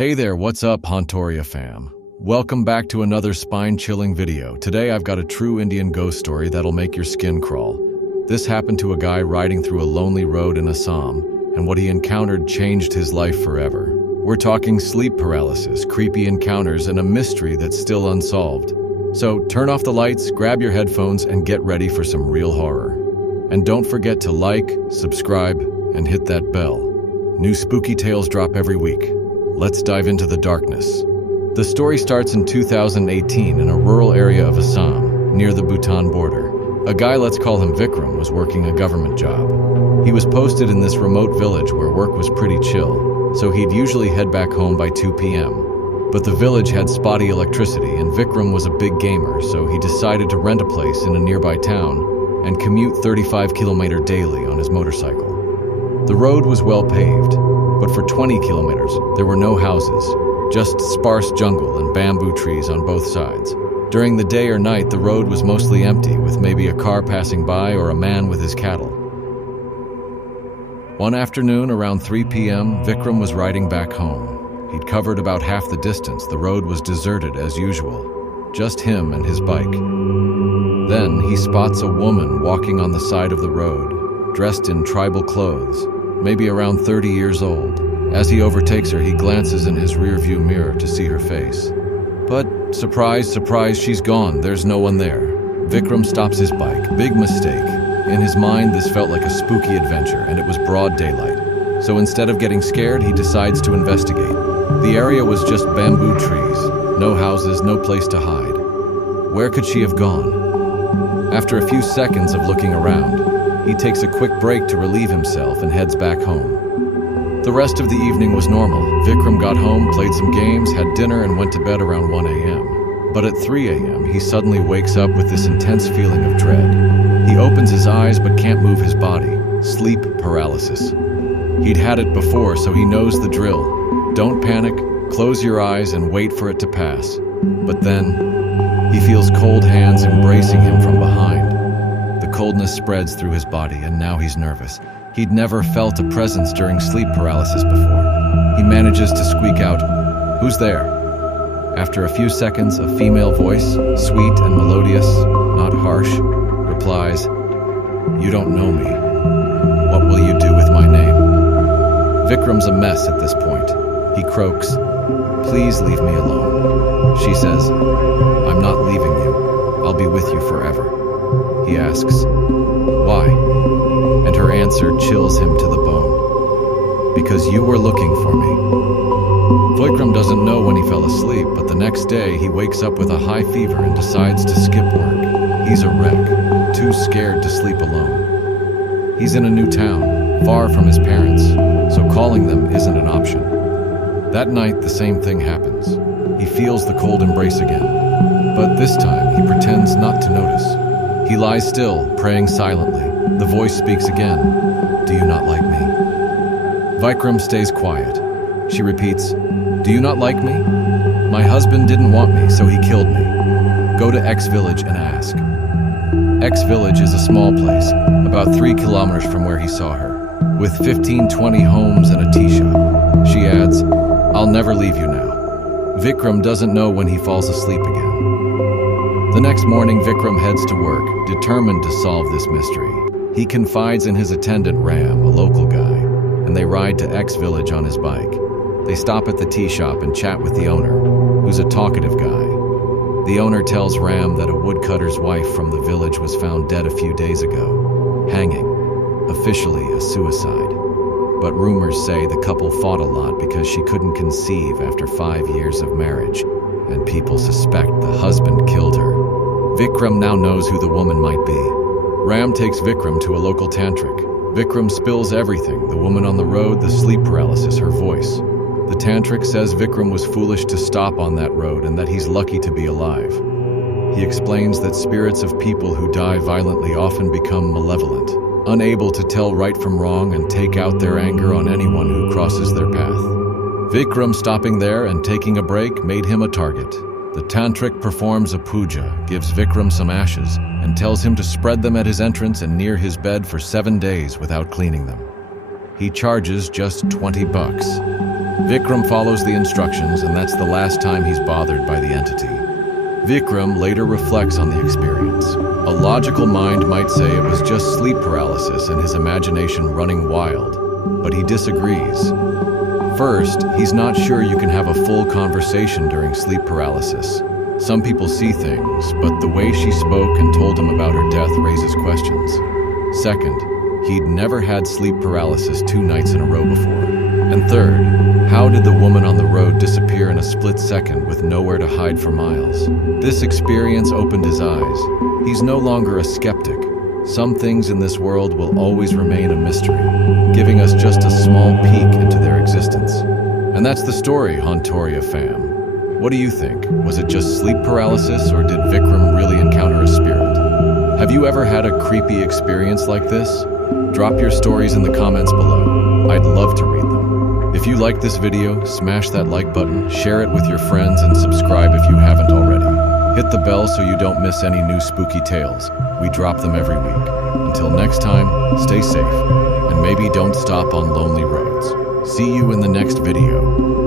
Hey there, what's up, Hauntoria fam? Welcome back to another spine-chilling video. Today I've got a true Indian ghost story that'll make your skin crawl. This happened to a guy riding through a lonely road in Assam, and what he encountered changed his life forever. We're talking sleep paralysis, creepy encounters, and a mystery that's still unsolved. So turn off the lights, grab your headphones, and get ready for some real horror. And don't forget to like, subscribe, and hit that bell. New spooky tales drop every week. Let's dive into the darkness. The story starts in 2018 in a rural area of Assam, near the Bhutan border. A guy, let's call him Vikram, was working a government job. He was posted in this remote village where work was pretty chill, so he'd usually head back home by 2 p.m. But the village had spotty electricity, and Vikram was a big gamer, so he decided to rent a place in a nearby town and commute 35 kilometers daily on his motorcycle. The road was well paved, but for 20 kilometers, there were no houses, just sparse jungle and bamboo trees on both sides. During the day or night, the road was mostly empty, with maybe a car passing by or a man with his cattle. One afternoon, around 3 p.m., Vikram was riding back home. He'd covered about half the distance. The road was deserted as usual, just him and his bike. Then he spots a woman walking on the side of the road, dressed in tribal clothes, maybe around 30 years old. As he overtakes her, he glances in his rearview mirror to see her face. But surprise, surprise, she's gone. There's no one there. Vikram stops his bike. Big mistake. In his mind, this felt like a spooky adventure, and it was broad daylight. So instead of getting scared, he decides to investigate. The area was just bamboo trees, no houses, no place to hide. Where could she have gone? After a few seconds of looking around, he takes a quick break to relieve himself and heads back home. The rest of the evening was normal. Vikram got home, played some games, had dinner, and went to bed around 1 a.m. But at 3 a.m., he suddenly wakes up with this intense feeling of dread. He opens his eyes but can't move his body. Sleep paralysis. He'd had it before, so he knows the drill. Don't panic, close your eyes, and wait for it to pass. But then, he feels cold hands embracing him from behind. The coldness spreads through his body, and now he's nervous. He'd never felt a presence during sleep paralysis before. He manages to squeak out, "Who's there?" After a few seconds, a female voice, sweet and melodious, not harsh, replies, "You don't know me. What will you do with my name?" Vikram's a mess at this point. He croaks, "Please leave me alone." She says, "I'm not leaving you. I'll be with you forever." He asks, "Why?" And her answer chills him to the bone. "Because you were looking for me." Vikram doesn't know when he fell asleep, but the next day he wakes up with a high fever and decides to skip work. He's a wreck, too scared to sleep alone. He's in a new town, far from his parents, so calling them isn't an option. That night, the same thing happens. He feels the cold embrace again, but this time he pretends not to notice. He lies still, praying silently. The voice speaks again. "Do you not like me?" Vikram stays quiet. She repeats, "Do you not like me? My husband didn't want me, so he killed me. Go to X village and ask." X village is a small place, about 3 kilometers from where he saw her, with 15-20 homes and a tea shop. She adds, "I'll never leave you now." Vikram doesn't know when he falls asleep again. The next morning, Vikram heads to work, determined to solve this mystery. He confides in his attendant Ram, a local guy, and they ride to X village on his bike. They stop at the tea shop and chat with the owner, who's a talkative guy. The owner tells Ram that a woodcutter's wife from the village was found dead a few days ago, hanging, officially a suicide. But rumors say the couple fought a lot because she couldn't conceive after 5 years of marriage, and people suspect the husband killed her. Vikram now knows who the woman might be. Ram takes Vikram to a local tantric. Vikram spills everything, the woman on the road, the sleep paralysis, her voice. The tantric says Vikram was foolish to stop on that road and that he's lucky to be alive. He explains that spirits of people who die violently often become malevolent, unable to tell right from wrong and take out their anger on anyone who crosses their path. Vikram stopping there and taking a break made him a target. The tantric performs a puja, gives Vikram some ashes, and tells him to spread them at his entrance and near his bed for 7 days without cleaning them. He charges just $20. Vikram follows the instructions, and that's the last time he's bothered by the entity. Vikram later reflects on the experience. A logical mind might say it was just sleep paralysis and his imagination running wild, but he disagrees. First, he's not sure you can have a full conversation during sleep paralysis. Some people see things, but the way she spoke and told him about her death raises questions. Second, he'd never had sleep paralysis 2 nights in a row before. And third, how did the woman on the road disappear in a split second with nowhere to hide for miles? This experience opened his eyes. He's no longer a skeptic. Some things in this world will always remain a mystery, giving us just a small peek into their existence. And that's the story, Hauntoria fam. What do you think? Was it just sleep paralysis, or did Vikram really encounter a spirit? Have you ever had a creepy experience like this? Drop your stories in the comments below. I'd love to read them. If you like this video, smash that like button, share it with your friends, and subscribe if you haven't already. Hit the bell so you don't miss any new spooky tales. We drop them every week. Until next time, stay safe, and maybe don't stop on lonely roads. See you in the next video.